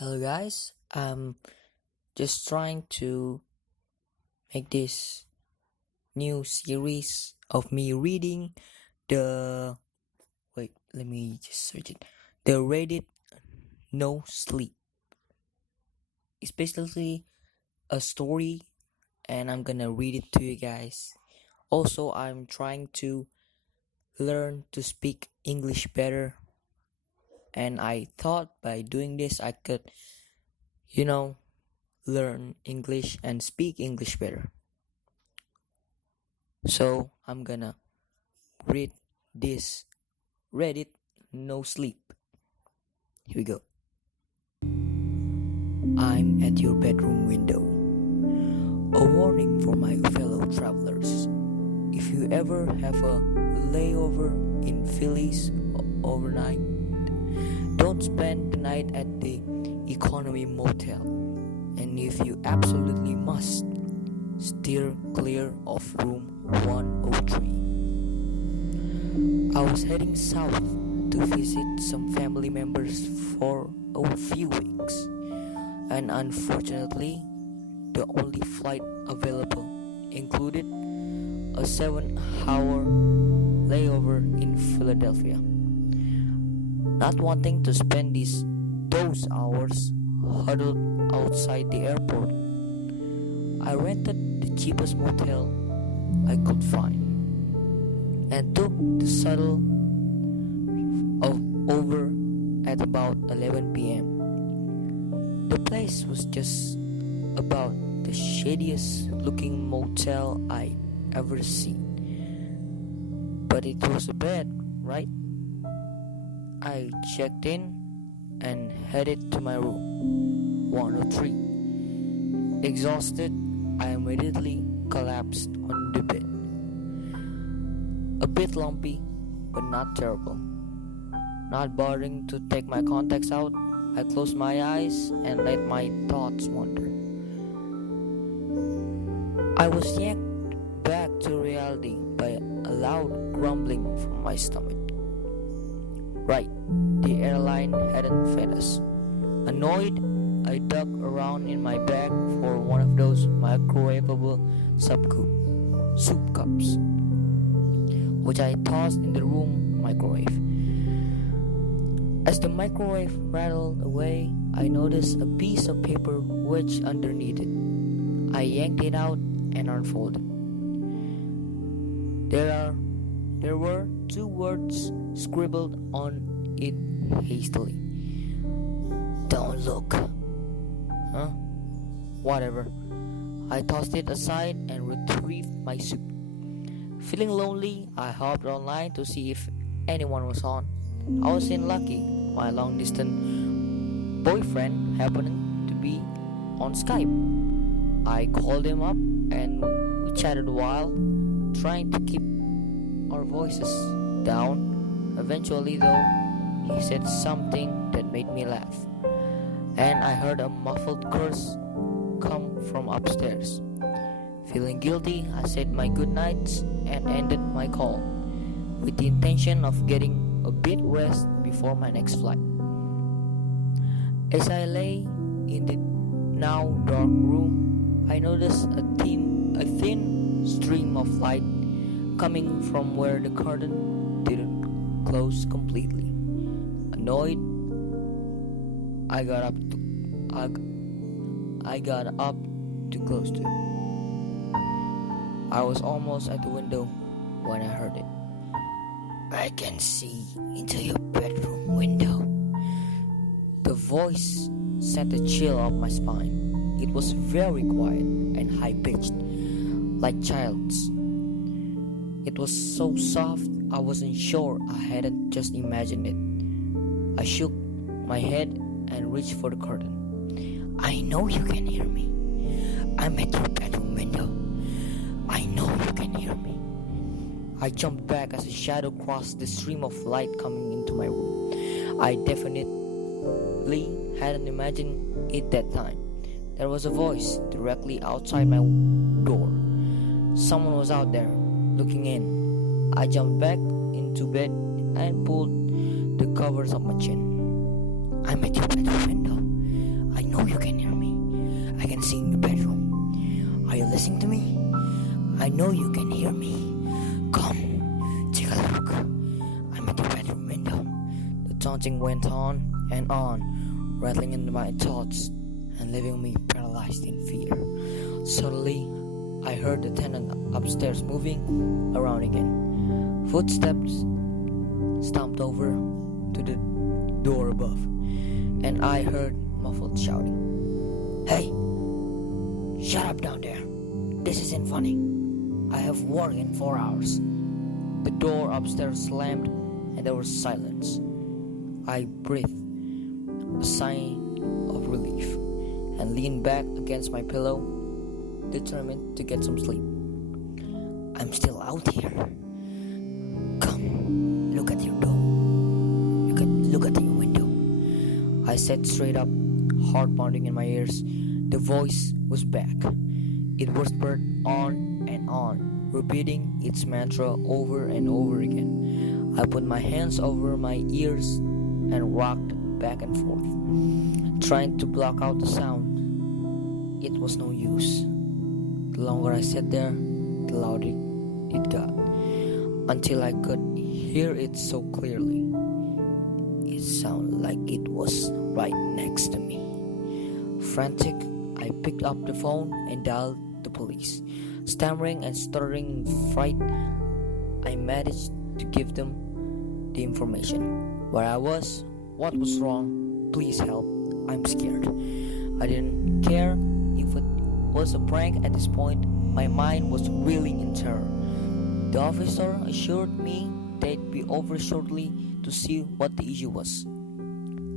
Hello, guys. I'm just trying to make this new series of me reading the. Wait, let me just search it. The Readit No Sleep. It's basically a story, and I'm gonna read it to you guys. Also, I'm trying to learn to speak English better, and I thought by doing this, I could, you know, learn English and speak English better. So I'm gonna read this Readit No Sleep. Here we go. I'm at your bedroom window. A warning for my fellow travelers. If you ever have a layover in Phillies overnight, don't spend the night at the economy motel. And if you absolutely must, steer clear of room 103. I was heading south to visit some family members for a few weeks, and unfortunately, the only flight available included a 7-hour layover in Philadelphia. Not wanting to spend those hours huddled outside the airport, I rented the cheapest motel I could find and took the shuttle over at about 11 p.m. The place was just about the shadiest looking motel I'd ever seen. But it was a bed, right? I checked in and headed to my room, 103. Exhausted, I immediately collapsed on the bed. A bit lumpy, but not terrible. Not bothering to take my contacts out, I closed my eyes and let my thoughts wander. I was yanked back to reality by a loud grumbling from my stomach. Right, the airline hadn't fed us. Annoyed, I dug around in my bag for one of those microwavable soup cups, which I tossed in the room microwave. As the microwave rattled away, I noticed a piece of paper wedged underneath it. I yanked it out and unfolded. There were two words scribbled on it hastily. Don't look. Huh? Whatever. I tossed it aside and retrieved my soup. Feeling lonely, I hopped online to see if anyone was on. I was in lucky. My long-distance boyfriend happened to be on Skype. I called him up and we chatted a while, trying to keep our voices down. Eventually, though, he said something that made me laugh, and I heard a muffled curse come from upstairs. Feeling guilty, I said my goodnights and ended my call, with the intention of getting a bit rest before my next flight. As I lay in the now dark room, I noticed a thin stream of light coming from where the curtain didn't close completely. Annoyed, I got up to close to it. I was almost at the window when I heard it. I can see into your bedroom window. The voice sent a chill up my spine. It was very quiet and high-pitched, like child's. It was so soft, I wasn't sure I hadn't just imagined it. I shook my head and reached for the curtain. I know you can hear me. I'm at your bedroom window. I know you can hear me. I jumped back as a shadow crossed the stream of light coming into my room. I definitely hadn't imagined it that time. There was a voice directly outside my door. Someone was out there, looking in. I jumped back into bed and pulled the covers up my chin. I'm at your bedroom window. know you can hear me. I can see in your bedroom. Are you listening to me? I know you can hear me. Come, take a look. I'm at your bedroom window. The taunting went on, rattling into my thoughts and leaving me paralyzed in fear. Suddenly, I heard the tenant upstairs moving around again. Footsteps stomped over to the door above, and I heard muffled shouting. Hey! Shut up down there. This isn't funny. I have work in 4 hours. The door upstairs slammed and there was silence. I breathed a sigh of relief and leaned back against my pillow, determined to get some sleep. I'm still out here. Come, look at your door. Look at your window. I sat straight up, heart pounding in my ears. The voice was back. It whispered on and on, repeating its mantra over and over again. I put my hands over my ears and rocked back and forth, trying to block out the sound. It was no use. The longer I sat there, the louder it got, until I could hear it so clearly. It sounded like it was right next to me. Frantic, I picked up the phone and dialed the police. Stammering and stuttering in fright, I managed to give them the information. Where I was, what was wrong, please help, I'm scared. I didn't care if it was a prank at this point. My mind was reeling in terror. The officer assured me they'd be over shortly to see what the issue was.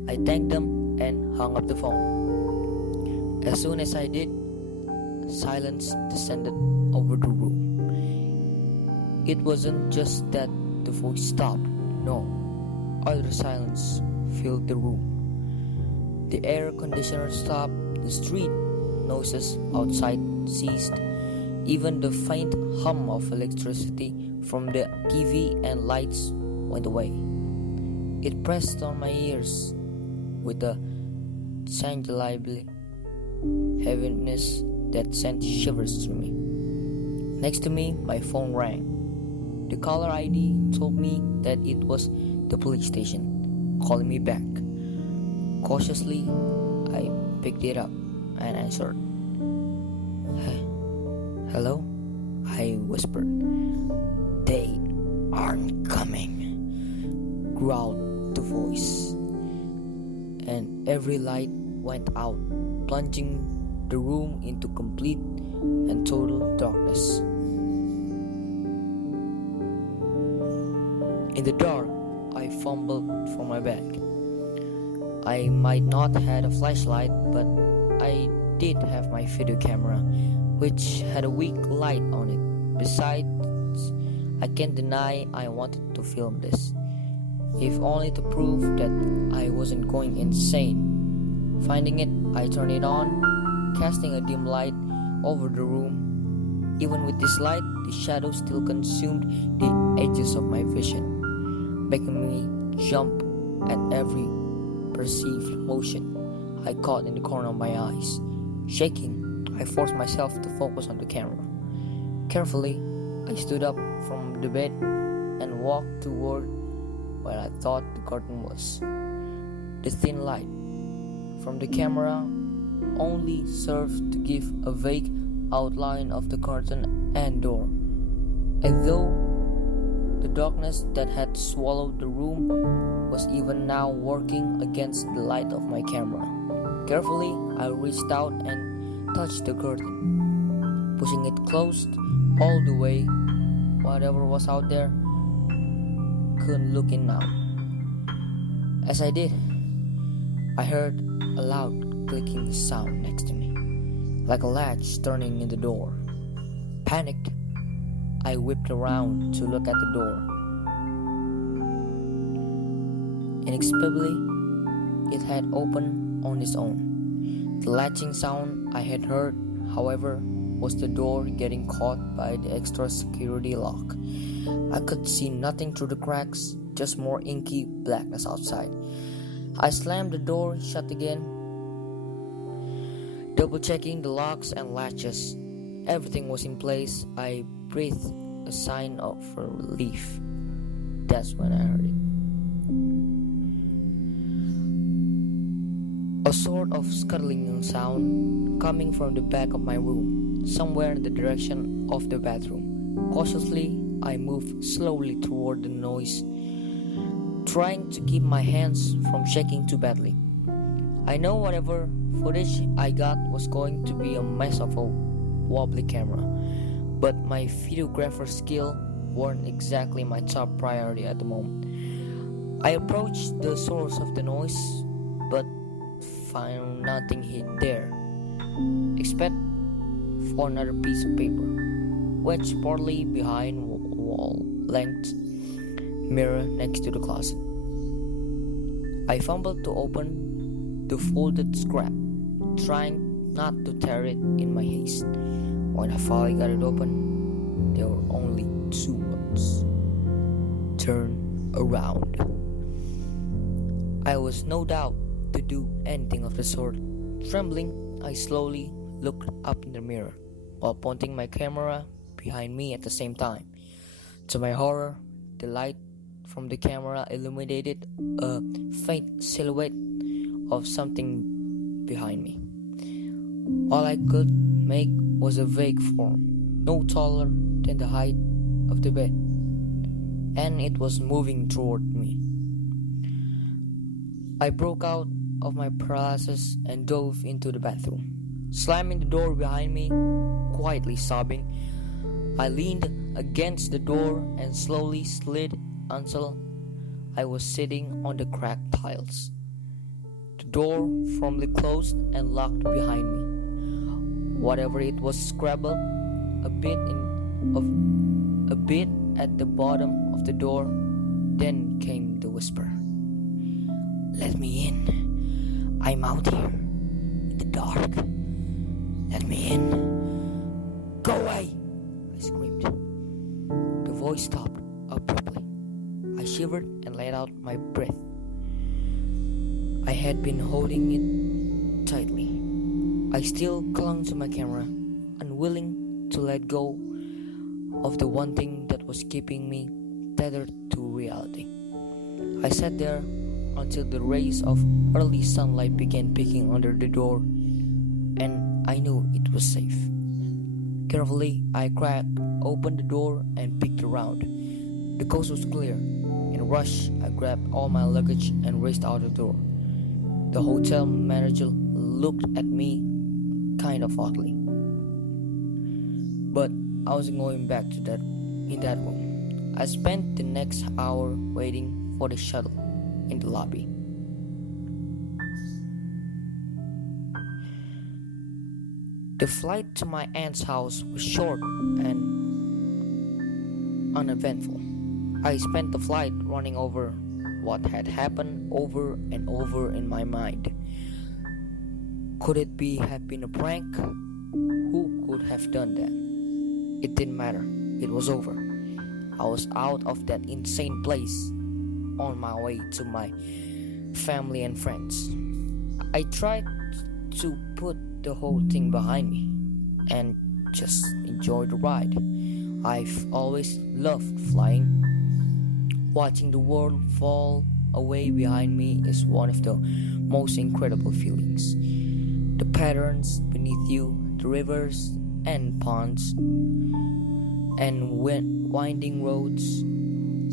I thanked them and hung up the phone. As soon as I did, silence descended over the room. It wasn't just that the voice stopped, no, utter silence filled the room. The air conditioner stopped, the street noises outside ceased, even the faint hum of electricity from the TV and lights went away. It pressed on my ears with a tangible heaviness that sent shivers through me. Next to me, my phone rang. The caller ID told me that it was the police station calling me back. Cautiously, I picked it up and answered. Hello? I whispered. They aren't coming, growled the voice, and every light went out, plunging the room into complete and total darkness. In the dark, I fumbled for my bag. I might not have a flashlight, but I did have my video camera, which had a weak light on it. Besides, I can't deny I wanted to film this, if only to prove that I wasn't going insane. Finding it, I turned it on, casting a dim light over the room. Even with this light, the shadows still consumed the edges of my vision, making me jump at every perceived motion I caught in the corner of my eyes. Shaking, I forced myself to focus on the camera. Carefully, I stood up from the bed and walked toward where I thought the curtain was. The thin light from the camera only served to give a vague outline of the curtain and door, as though the darkness that had swallowed the room was even now working against the light of my camera. Carefully, I reached out and touched the curtain, pushing it closed all the way. Whatever was out there couldn't look in now. As I did, I heard a loud clicking sound next to me, like a latch turning in the door. Panicked, I whipped around to look at the door. Inexplicably, it had opened on its own. The latching sound I had heard, however, was the door getting caught by the extra security lock. I could see nothing through the cracks, just more inky blackness outside. I slammed the door shut again Double checking the locks and latches. Everything was in place. I breathed a sign of relief. That's when I heard it. A sort of scuttling sound coming from the back of my room, somewhere in the direction of the bathroom. Cautiously, I moved slowly toward the noise, trying to keep my hands from shaking too badly. I know whatever footage I got was going to be a mess of a wobbly camera, but my videographer skill weren't exactly my top priority at the moment. I approached the source of the noise, but found nothing there, except for another piece of paper, wedged partly behind wall-length mirror next to the closet. I fumbled to open the folded scrap, trying not to tear it in my haste. When I finally got it open, there were only 2 words: turn around. I was no doubt to do anything of the sort. Trembling, I slowly looked up in the mirror, while pointing my camera behind me at the same time. To my horror, the light from the camera illuminated a faint silhouette of something behind me. All I could make was a vague form, no taller than the height of the bed, and it was moving toward me. I broke out of my paralysis and dove into the bathroom. Slamming the door behind me, quietly sobbing, I leaned against the door and slowly slid until I was sitting on the cracked tiles. The door firmly closed and locked behind me. Whatever it was scrabbled a bit at the bottom of the door. Then came the whisper. "Let me in. I'm out here in the dark. Let me in. Go away!" I screamed. The voice stopped abruptly. I shivered and let out my breath. I had been holding it tightly. I still clung to my camera, unwilling to let go of the one thing that was keeping me tethered to reality. I sat there until the rays of early sunlight began peeking under the door, and I knew it was safe. Carefully, I cracked open the door and peeked around. The coast was clear. In a rush, I grabbed all my luggage and raced out the door. The hotel manager looked at me kind of oddly, but I wasn't going back to that room. I spent the next hour waiting for the shuttle in the lobby. The flight to my aunt's house was short and uneventful. I spent the flight running over what had happened over and over in my mind. Could it have been a prank? Who could have done that? It didn't matter. It was over. I was out of that insane place, on my way to my family and friends. I tried to put the whole thing behind me and just enjoy the ride. I've always loved flying. Watching the world fall away behind me is one of the most incredible feelings. The patterns beneath you, the rivers and ponds and winding roads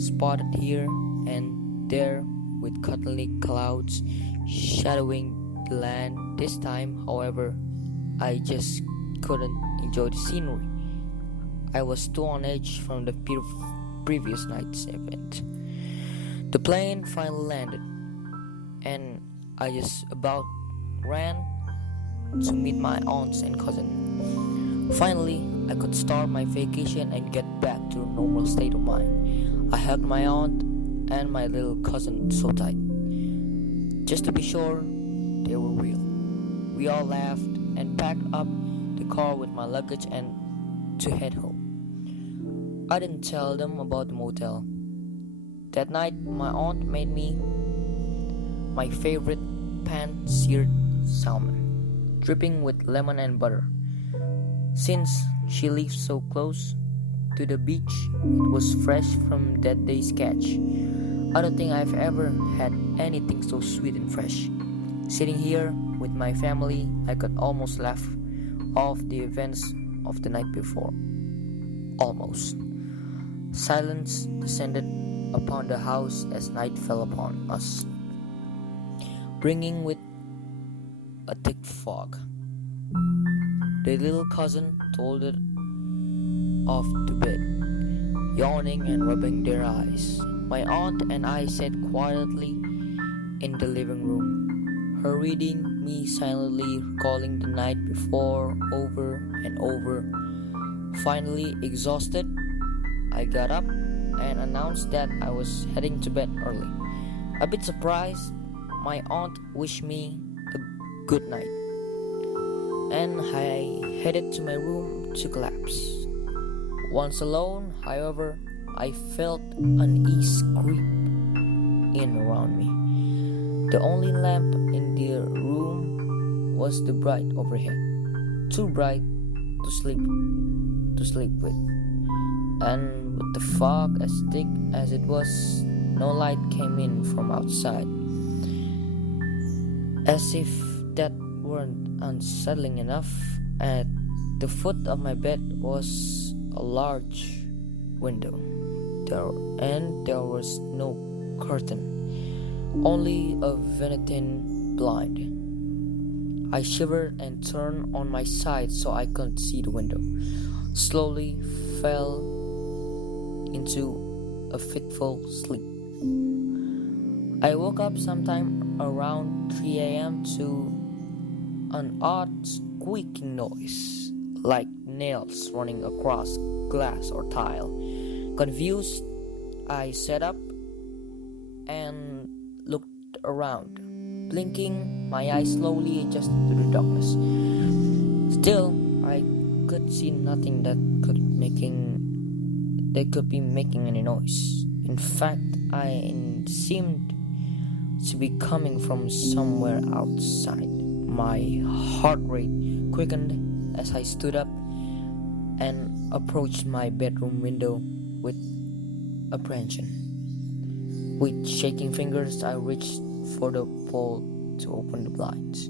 spotted here and there with cuddly clouds shadowing the land. This time, however, I just couldn't enjoy the scenery. I was too on edge from the previous night's event. The plane finally landed, and I just about ran to meet my aunts and cousin. Finally, I could start my vacation and get back to a normal state of mind. I hugged my aunt and my little cousin so tight, just to be sure they were real. We all laughed and packed up the car with my luggage and to head home. I didn't tell them about the motel. That night, my aunt made me my favorite pan-seared salmon. dripping with lemon and butter. Since she lived so close to the beach, it was fresh from that day's catch. I don't think I've ever had anything so sweet and fresh. Sitting here with my family, I could almost laugh off the events of the night before. Almost. Silence descended upon the house as night fell upon us, bringing with a thick fog. The little cousin toddled off to bed, yawning and rubbing their eyes. My aunt and I sat quietly in the living room, her reading, me silently recalling the night before over and over. Finally exhausted, I got up and announced that I was heading to bed early. A bit surprised, my aunt wished me a good night, and I headed to my room to collapse. Once alone, however, I felt unease creep in around me. The only lamp in the room was the bright overhead, too bright to sleep with. And with the fog as thick as it was, no light came in from outside. As if that weren't unsettling enough, at the foot of my bed was a large window, and there was no curtain, only a Venetian blind. I shivered and turned on my side so I couldn't see the window. Slowly fell into a fitful sleep. I woke up sometime around 3 a.m. to an odd squeaking noise, like nails running across glass or tile. Confused, I sat up and looked around. Blinking, my eyes slowly adjusted to the darkness. Still, I could see nothing that could be making any noise. In fact, I seemed to be coming from somewhere outside. My heart rate quickened as I stood up and approached my bedroom window with apprehension. With shaking fingers, I reached for the pole to open the blinds.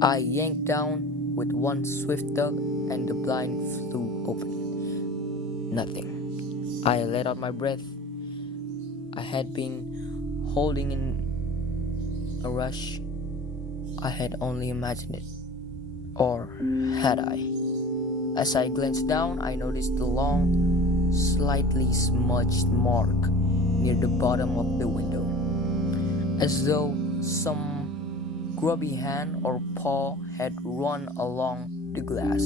I yanked down with one swift tug, and the blind flew open. Nothing. I let out my breath. I had been holding in a rush. I had only imagined it. Or had I? As I glanced down, I noticed the long, slightly smudged mark near the bottom of the window, as though some grubby hand or paw had run along the glass.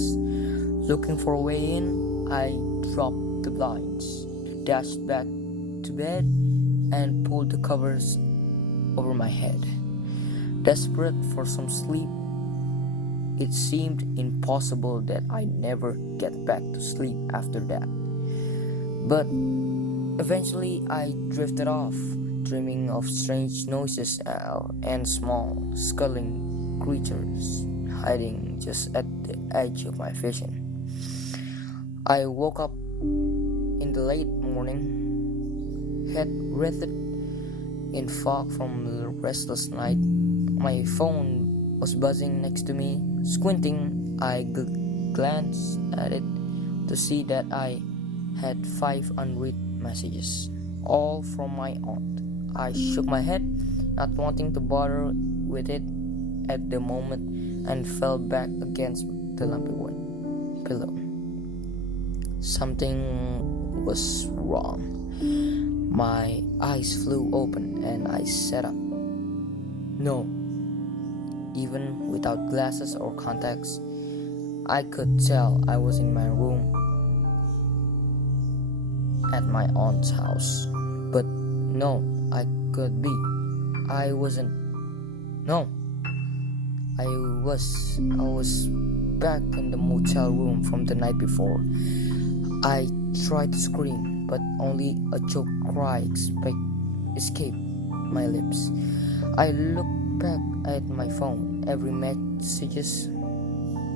Looking for a way in, I dropped the blinds, dashed back to bed, and pulled the covers over my head. Desperate for some sleep, it seemed impossible that I'd never get back to sleep after that. But eventually I drifted off, dreaming of strange noises and small, scuttling creatures hiding just at the edge of my vision. I woke up in the late morning, head wreathed in fog from the restless night. My phone was buzzing next to me. Squinting, I glanced at it to see that I had 5 unread messages, all from my aunt. I shook my head, not wanting to bother with it at the moment, and fell back against the lumpy pillow. Something was wrong. My eyes flew open and I sat up. No, even without glasses or contacts, I could tell I was in my room at my aunt's house. But no, I could be. I wasn't. No, I was back in the motel room from the night before. I tried to scream, but only a choked cry escaped my lips. I looked back at my phone. Every messages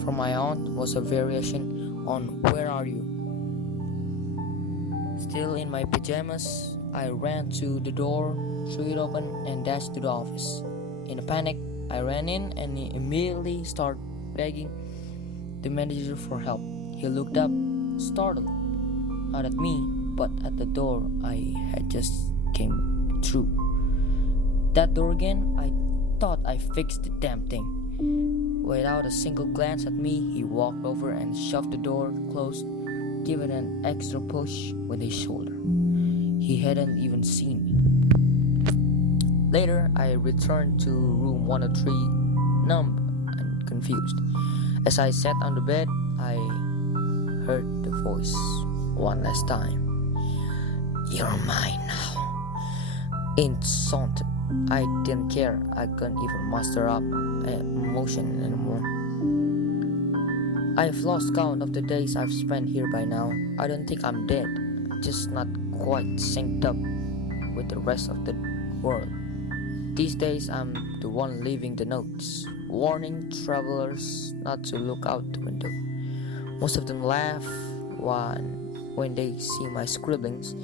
from my aunt was a variation on "Where are you?" Still in my pajamas, I ran to the door, threw it open, and dashed to the office. In a panic, I ran in and immediately started begging the manager for help. He looked up, startled, not at me, but at the door I had just came through. That door again, I thought I fixed the damn thing. Without a single glance at me, he walked over and shoved the door closed, giving an extra push with his shoulder. He hadn't even seen me. Later, I returned to room 103, numb and confused. As I sat on the bed, I heard the voice one last time. "You're mine now." It sounded. I didn't care. I couldn't even muster up emotion anymore. I've lost count of the days I've spent here by now. I don't think I'm dead, just not quite synced up with the rest of the world. These days I'm the one leaving the notes, warning travelers not to look out the window. Most of them laugh when they see my scribblings,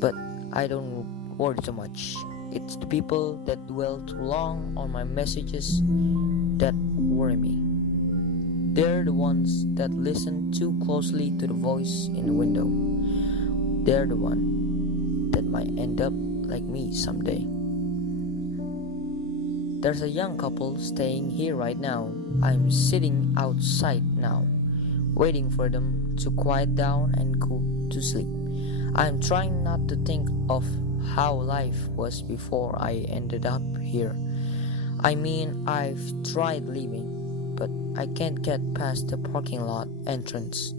but I don't worry too much. It's the people that dwell too long on my messages that worry me. They're the ones that listen too closely to the voice in the window. They're the one that might end up like me someday. There's a young couple staying here right now. I'm sitting outside now, waiting for them to quiet down and go to sleep. I'm trying not to think of how life was before I ended up here. I mean, I've tried leaving, but I can't get past the parking lot entrance.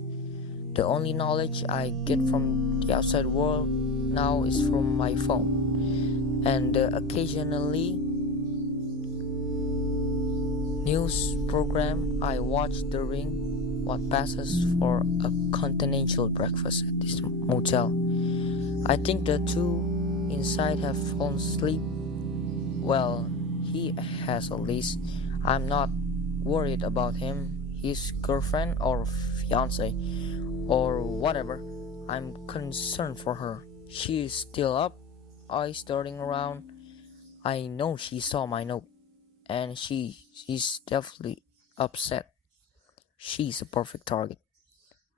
The only knowledge I get from the outside world now is from my phone and occasionally news program I watch during what passes for a continental breakfast at this motel. I think the two inside have fallen asleep. Well, he has at least. I'm not worried about him, his girlfriend or fiance or whatever. I'm concerned for her. She is still up, eyes darting around. I know she saw my note, and she's definitely upset. She's a perfect target.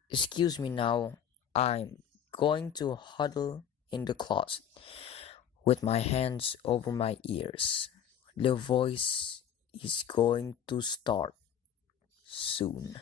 Excuse me now, I'm going to huddle in the closet with my hands over my ears. The voice is going to start soon.